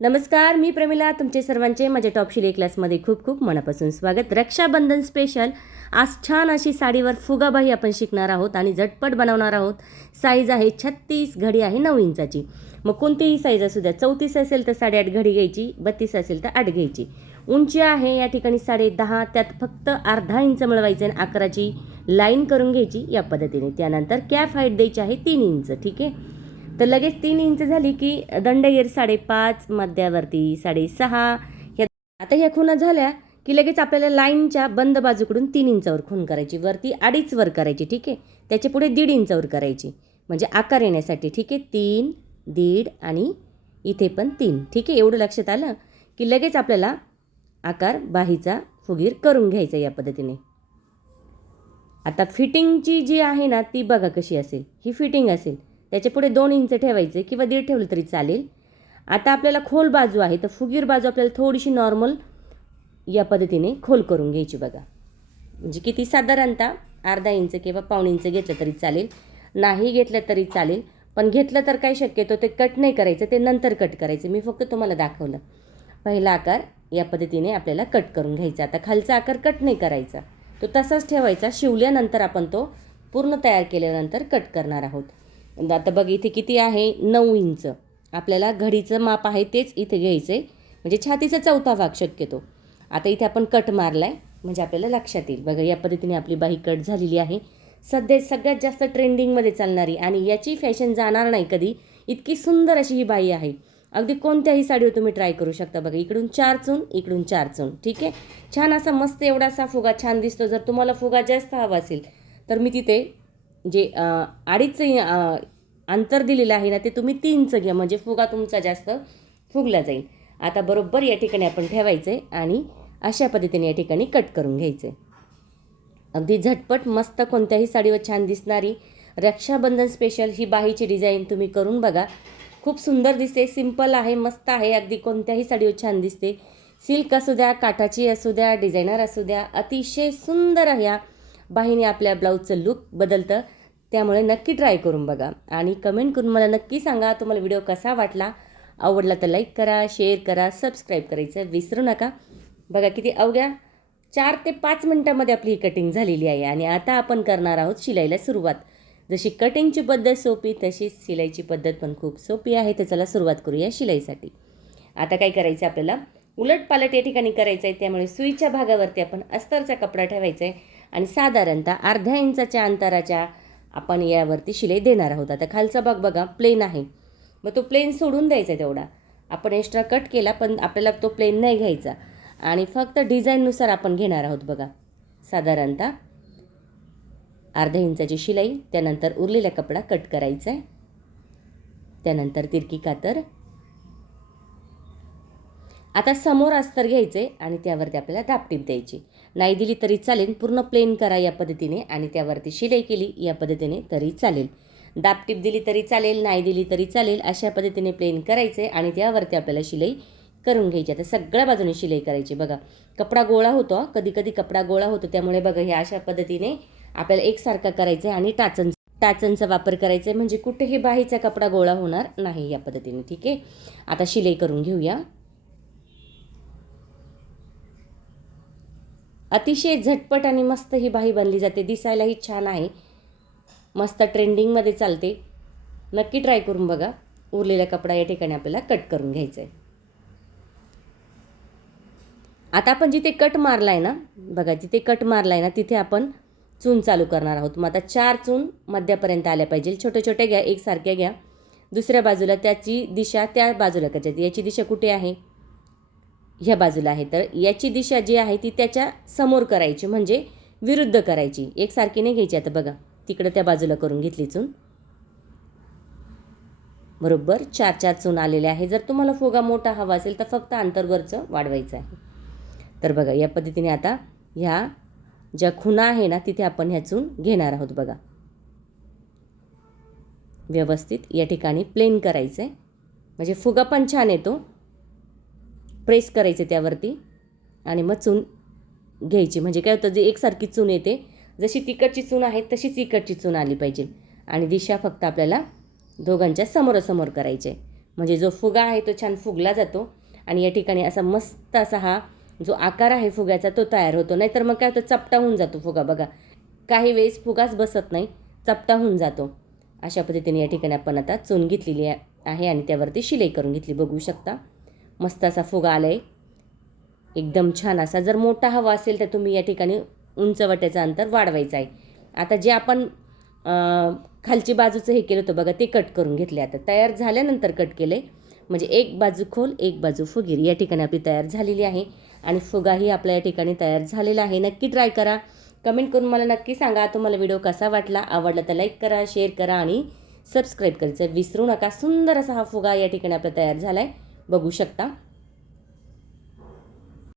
नमस्कार, मी प्रमिला. तुमचे सर्वांचे माझ्या टॉप शिलाई क्लासमध्ये खूप खूप मनापासून स्वागत. रक्षाबंधन स्पेशल आज छान अशी साडीवर फुगाबाई आपण शिकणार आहोत आणि झटपट बनवणार आहोत. साईज आहे 36, घडी आहे 9 इंचाची. मग कोणतीही साईज असू द्या. 34 असेल तर 8.5 घडी घ्यायची, 32 असेल तर 8 घ्यायची. उंची आहे या ठिकाणी 10.5, त्यात फक्त अर्धा इंच मिळवायचं आणि आकाराची लाईन करून घ्यायची या पद्धतीने. त्यानंतर कॅफ हाईट द्यायची आहे 3 इंच. ठीक आहे, तर लगेच 3 इंच झाली की दंडगेर 5.5, मध्यावरती 6.5. आता ह्या खुणा झाल्या की लगेच आपल्याला लाईनच्या बंद बाजूकडून 3 इंचावर खूण करायची. वरती 2.5 वर करायची. ठीक आहे, त्याच्या पुढे 1.5 इंचावर करायची म्हणजे आकार येण्यासाठी. ठीक आहे, 3, 1.5 आणि इथे पण 3. ठीक आहे, एवढं लक्षात आलं की लगेच आपल्याला आकार बाहीचा फुगीर करून घ्यायचा या पद्धतीने. आता फिटिंगची जी आहे ना ती बघा कशी असेल. ही फिटिंग असेल, त्याच्या पुढे 2 इंच ठेवायचे किंवा 1.5 ठेवलं तरी चालेल. आता आपल्याला खोल बाजू आहे तर फुगीर बाजू आपल्याला थोडीशी नॉर्मल या पद्धतीने खोल करून घ्यायची बघा. म्हणजे किती, साधारणतः अर्धा इंच किंवा पाऊण इंच घेतलं तरी चालेल, नाही घेतलं तरी चालेल. पण घेतलं तर काय शक्यतो ते कट नाही करायचं, ते नंतर कट करायचं. मी फक्त तुम्हाला दाखवलं. पहिला आकार या पद्धतीने आपल्याला कट करून घ्यायचा. आता खालचा आकार कट नाही करायचा, तो तसाच ठेवायचा. शिवल्यानंतर आपण तो पूर्ण तयार केल्यानंतर कट करणार आहोत. आता बघ इथे किती आहे, 9 इंच. आपल्याला घडीचं माप आहे तेच इथे घ्यायचं आहे, म्हणजे छातीचा 4था भाग शक्यतो. आता इथे आपण कट मारला आहे म्हणजे आपल्याला लक्षात येईल. बघा या पद्धतीने आपली बाही कट झालेली आहे. सध्या सगळ्यात जास्त ट्रेंडिंगमध्ये चालणारी आणि याची फॅशन जाणार नाही कधी, इतकी सुंदर अशी ही बाही आहे. अगदी कोणत्याही साडीवर तुम्ही ट्राय करू शकता. बघा इकडून 4 चून, इकडून 4 चून. ठीक आहे, छान असा मस्त एवढासा फुगा छान दिसतो. जर तुम्हाला फुगा जास्त हवा असेल तर मी तिथे जे 2.5 अंतर दिलेलं आहे ना ते तुम्ही 3चं घ्या, म्हणजे फुगा तुमचा जास्त फुगला जाईल. आता बरोबर या ठिकाणी आपण ठेवायचं आहे आणि अशा पद्धतीने या ठिकाणी कट करून घ्यायचं आहे. अगदी झटपट मस्त कोणत्याही साडीवर छान दिसणारी रक्षाबंधन स्पेशल ही बाहीची डिझाईन तुम्ही करून बघा. खूप सुंदर दिसते, सिंपल आहे, मस्त आहे. अगदी कोणत्याही साडीवर छान दिसते. सिल्क असू द्या, काठाची असू द्या, डिझायनर असू द्या, अतिशय सुंदर ह्या बाहीने आपल्या ब्लाऊजचं लुक बदलतं. त्यामुळे नक्की ट्राय करून बघा आणि कमेंट करून मला नक्की सांगा तुम्हाला व्हिडिओ कसा वाटला. आवडला तर लाईक करा, शेअर करा, सबस्क्राईब करायचं विसरू नका. बघा किती अवघ्या 4 ते 5 मिनटामध्ये आपली ही कटिंग झालेली आहे. आणि आता आपण करणार आहोत शिलाईला सुरुवात. जशी कटिंगची पद्धत सोपी तशीच शिलाईची पद्धत पण खूप सोपी आहे. तर चला सुरुवात करूया शिलाईसाठी. आता काय करायचं आपल्याला, उलट पालट या ठिकाणी करायचं आहे. त्यामुळे सुईच्या भागावरती आपण अस्तरचा कपडा ठेवायचा आहे आणि साधारणतः अर्ध्या इंचाच्या अंतराच्या आपण यावरती शिलाई देणार आहोत. आता खालचा भाग बघा प्लेन आहे, मग तो प्लेन सोडून द्यायचा. तेवढा आपण एक्स्ट्रा कट केला पण आपल्याला तो प्लेन नाही घ्यायचा आणि फक्त डिझाईननुसार आपण घेणार आहोत. बघा साधारणतः अर्ध्या इंचाची शिलाई. त्यानंतर उरलेला कपडा कट करायचा आहे. त्यानंतर तिरकी कातर. आता समोर अस्तर घ्यायचे आणि त्यावरती आपल्याला दाबटीप द्यायची. नाही दिली तरी चालेल, पूर्ण प्लेन करा या पद्धतीने आणि त्यावरती शिलाई केली या पद्धतीने तरी चालेल. दाबटीप दिली तरी चालेल, नाही दिली तरी चालेल. अशा पद्धतीने प्लेन करायचे आणि त्यावरती आपल्याला शिलाई करून घ्यायची. आता सगळ्या बाजूने शिलाई करायची. बघा कपडा गोळा होतो, कधी कधी कपडा गोळा होतो, त्यामुळे बघा हे अशा पद्धतीने आपल्याला एकसारखा करायचं आहे आणि टाचनचा वापर करायचा आहे, म्हणजे कुठेही बाहीचा कपडा गोळा होणार नाही या पद्धतीने. ठीक आहे, आता शिलाई करून घेऊया. अतिशय झटपट आणि मस्त ही बाही बनली जाते. दिसायलाही छान आहे, मस्त ट्रेंडिंगमध्ये चालते. नक्की ट्राय करून बघा. उरलेला कपडा या ठिकाणी आपल्याला कट करून घ्यायचा आहे. आता आपण जिथे कट मारला आहे ना, बघा जिथे कट मारला आहे ना तिथे आपण चून चालू करणार आहोत. मग आता 4 चून मध्यापर्यंत आल्या पाहिजे. छोटे छोटे घ्या, एकसारख्या घ्या. दुसऱ्या बाजूला त्याची दिशा त्या बाजूला करायची. याची दिशा कुठे आहे, ह्या बाजूला आहे, तर याची दिशा जी आहे ती त्याच्या समोर करायची, म्हणजे विरुद्ध करायची. एकसारखी नाही घ्यायची. आता बघा तिकडं त्या बाजूला करून घेतली चून. बरोबर 4 चून आलेले आहे. जर तुम्हाला फुगा मोठा हवा असेल तर फक्त अंतरवरचं वाढवायचं आहे. तर बघा या पद्धतीने आता ह्या ज्या खुणा आहे ना तिथे आपण ह्या चून घेणार आहोत. बघा व्यवस्थित या ठिकाणी प्लेन करायचं आहे, म्हणजे फुगा पण छान येतो. प्रेस करायचे त्यावरती आणि मग चून घ्यायची. म्हणजे काय होतं, जे एकसारखी चून येते, जशी तिकडची चून आहे तशीच इकडची चून आली पाहिजे आणि दिशा फक्त आपल्याला दोघांच्या समोरासमोर करायचे. म्हणजे जो फुगा आहे तो छान फुगला जातो आणि या ठिकाणी असा मस्त असा हा जो आकार आहे फुग्याचा तो तयार होतो. नाहीतर मग काय होतं, चपटा होऊन जातो फुगा बघा. काही वेळेस फुगाच बसत नाही, चपटा होऊन जातो. अशा पद्धतीने या ठिकाणी आपण आता चून घेतलेली आहे आणि त्यावरती शिलाई करून घेतली. बघू शकता मस्त असा फुगा आला आहे, एकदम छान असा. जर मोठा हवा असेल तर तुम्ही या ठिकाणी उंचवट्याचं अंतर वाढवायचं आहे. आता जे आपण खालची बाजूचं हे केलं होतं बघा, ते कट करून घेतले. आता तयार झाल्यानंतर कट केले, म्हणजे एक बाजू खोल एक बाजू फुगीर या ठिकाणी आपली तयार झालेली आहे आणि फुगाही आपल्या या ठिकाणी तयार झालेला आहे. नक्की ट्राय करा, कमेंट करून मला नक्की सांगा तुम्हाला व्हिडिओ कसा वाटला. आवडला तर लाईक करा, शेअर करा आणि सबस्क्राईब करायचं विसरू नका. सुंदर असा हा फुगा या ठिकाणी आपला तयार झाला आहे, बघू शकता.